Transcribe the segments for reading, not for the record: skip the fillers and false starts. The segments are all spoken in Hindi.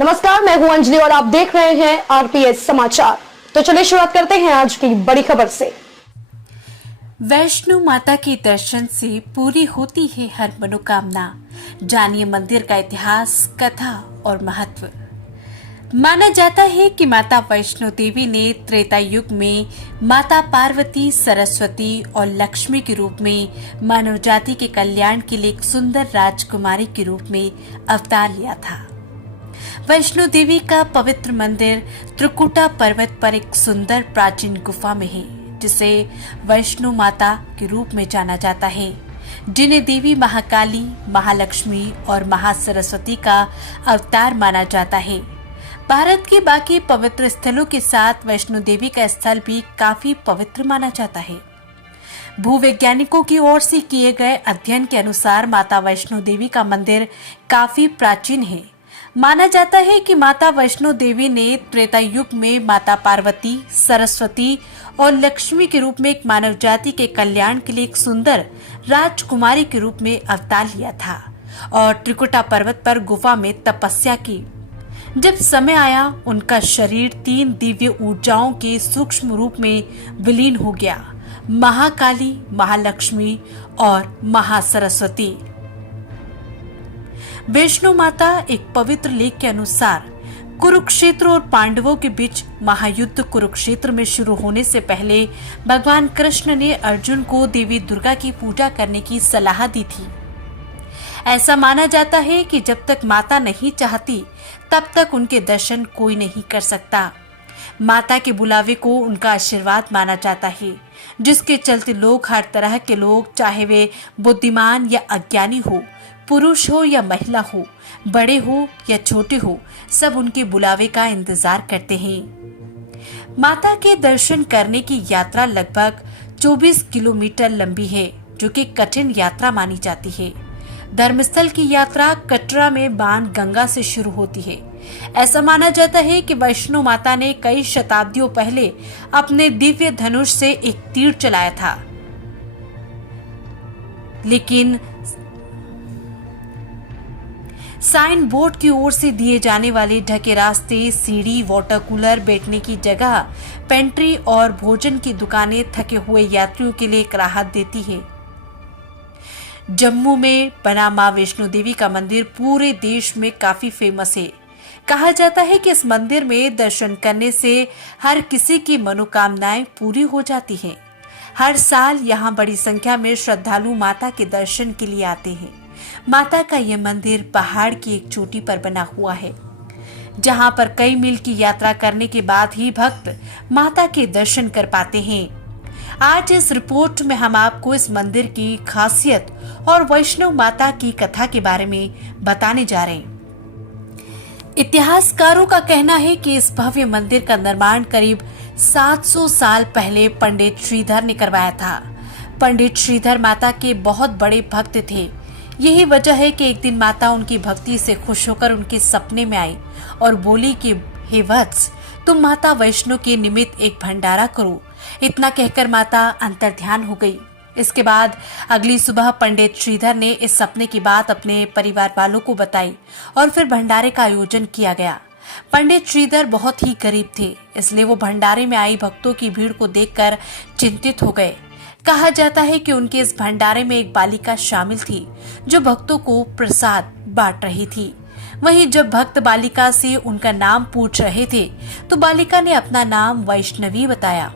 नमस्कार, मैं हूं अंजलि और आप देख रहे हैं आरपीएस समाचार। तो चलिए शुरुआत करते हैं आज की बड़ी खबर से। वैष्णो माता के दर्शन से पूरी होती है हर मनोकामना। जानिए मंदिर का इतिहास, कथा और महत्व। माना जाता है कि माता वैष्णो देवी ने त्रेता युग में माता पार्वती, सरस्वती और लक्ष्मी के रूप में मानव जाति के कल्याण के लिए एक सुंदर राजकुमारी के रूप में अवतार लिया था। वैष्णो देवी का पवित्र मंदिर त्रिकुटा पर्वत पर एक सुंदर प्राचीन गुफा में है, जिसे वैष्णो माता के रूप में जाना जाता है, जिन्हें देवी महाकाली, महालक्ष्मी और महासरस्वती का अवतार माना जाता है। भारत के बाकी पवित्र स्थलों के साथ वैष्णो देवी का स्थल भी काफी पवित्र माना जाता है। भूवैज्ञानिकों की ओर से किए गए अध्ययन के अनुसार माता वैष्णो देवी का मंदिर काफी प्राचीन है। माना जाता है कि माता वैष्णो देवी ने त्रेता युग में माता पार्वती, सरस्वती और लक्ष्मी के रूप में एक मानव जाति के कल्याण के लिए एक सुंदर राजकुमारी के रूप में अवतार लिया था और त्रिकुटा पर्वत पर गुफा में तपस्या की। जब समय आया, उनका शरीर 3 दिव्य ऊर्जाओं के सूक्ष्म रूप में विलीन हो गया: महाकाली, महालक्ष्मी और महासरस्वती। वैष्णो माता एक पवित्र लेख के अनुसार कुरुक्षेत्र और पांडवों के बीच महायुद्ध कुरुक्षेत्र में शुरू होने से पहले भगवान कृष्ण ने अर्जुन को देवी दुर्गा की पूजा करने की सलाह दी थी। ऐसा माना जाता है कि जब तक माता नहीं चाहती, तब तक उनके दर्शन कोई नहीं कर सकता। माता के बुलावे को उनका आशीर्वाद माना जाता है, जिसके चलते लोग, हर तरह के लोग, चाहे वे बुद्धिमान या अज्ञानी हो, पुरुष हो या महिला हो, बड़े हो या छोटे हो, सब उनके बुलावे का इंतजार करते हैं। माता के दर्शन करने की यात्रा लगभग 24 किलोमीटर लंबी है, जो कि कठिन यात्रा मानी जाती है। धर्मस्थल की यात्रा कटरा में बाण गंगा से शुरू होती है। ऐसा माना जाता है कि वैष्णो माता ने कई शताब्दियों पहले अपने दिव्य धनुष से एक तीर चलाया था, लेकिन साइन बोर्ड की ओर से दिए जाने वाले ढके रास्ते, सीढ़ी, वाटर कूलर, बैठने की जगह, पेंट्री और भोजन की दुकानें थके हुए यात्रियों के लिए एक राहत देती है। जम्मू में बना मां वैष्णो देवी का मंदिर पूरे देश में काफी फेमस है। कहा जाता है कि इस मंदिर में दर्शन करने से हर किसी की मनोकामनाएं पूरी हो जाती हैं। हर साल यहाँ बड़ी संख्या में श्रद्धालु माता के दर्शन के लिए आते हैं। माता का यह मंदिर पहाड़ की एक चोटी पर बना हुआ है, जहाँ पर कई मील की यात्रा करने के बाद ही भक्त माता के दर्शन कर पाते हैं। आज इस रिपोर्ट में हम आपको इस मंदिर की खासियत और वैष्णो माता की कथा के बारे में बताने जा रहे हैं। इतिहासकारों का कहना है कि इस भव्य मंदिर का निर्माण करीब 700 साल पहले पंडित श्रीधर ने करवाया था। पंडित श्रीधर माता के बहुत बड़े भक्त थे। यही वजह है कि एक दिन माता उनकी भक्ति से खुश होकर उनके सपने में आई और बोली कि हे वत्स, तुम माता वैष्णो के निमित्त एक भंडारा करो। इतना कहकर माता अंतर्ध्यान हो गई। इसके बाद अगली सुबह पंडित श्रीधर ने इस सपने की बात अपने परिवार वालों को बताई और फिर भंडारे का आयोजन किया गया। पंडित श्रीधर बहुत ही गरीब थे, इसलिए वो भंडारे में आई भक्तों की भीड़ को देखकर चिंतित हो गए। कहा जाता है कि उनके इस भंडारे में एक बालिका शामिल थी, जो भक्तों को प्रसाद बांट रही थी। वहीं जब भक्त बालिका से उनका नाम पूछ रहे थे, तो बालिका ने अपना नाम वैष्णवी बताया।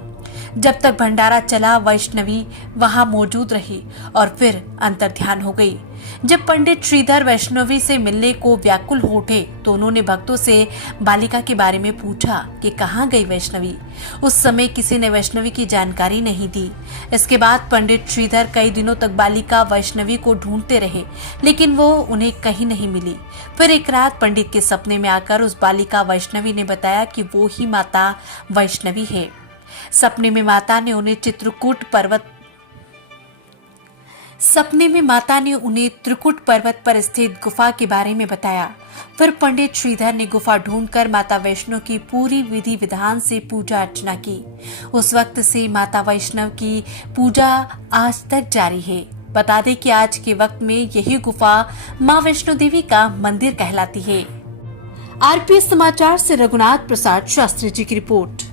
जब तक भंडारा चला, वैष्णवी वहां मौजूद रही और फिर अंतर्ध्यान हो गई। जब पंडित श्रीधर वैष्णवी से मिलने को व्याकुल हो उठे, तो उन्होंने भक्तों से बालिका के बारे में पूछा कि कहाँ गई वैष्णवी। उस समय किसी ने वैष्णवी की जानकारी नहीं दी। इसके बाद पंडित श्रीधर कई दिनों तक बालिका वैष्णवी को ढूंढते रहे, लेकिन वो उन्हें कहीं नहीं मिली। फिर एक रात पंडित के सपने में आकर उस बालिका वैष्णवी ने बताया कि वो ही माता वैष्णवी है। सपने में माता ने उन्हें त्रिकुट पर्वत पर स्थित गुफा के बारे में बताया। फिर पंडित श्रीधर ने गुफा ढूंढकर माता वैष्णो की पूरी विधि विधान से पूजा अर्चना की। उस वक्त से माता वैष्णव की पूजा आज तक जारी है। बता दें कि आज के वक्त में यही गुफा मां वैष्णो देवी का मंदिर कहलाती है। आरपीएस समाचार से रघुनाथ प्रसाद शास्त्री जी की रिपोर्ट।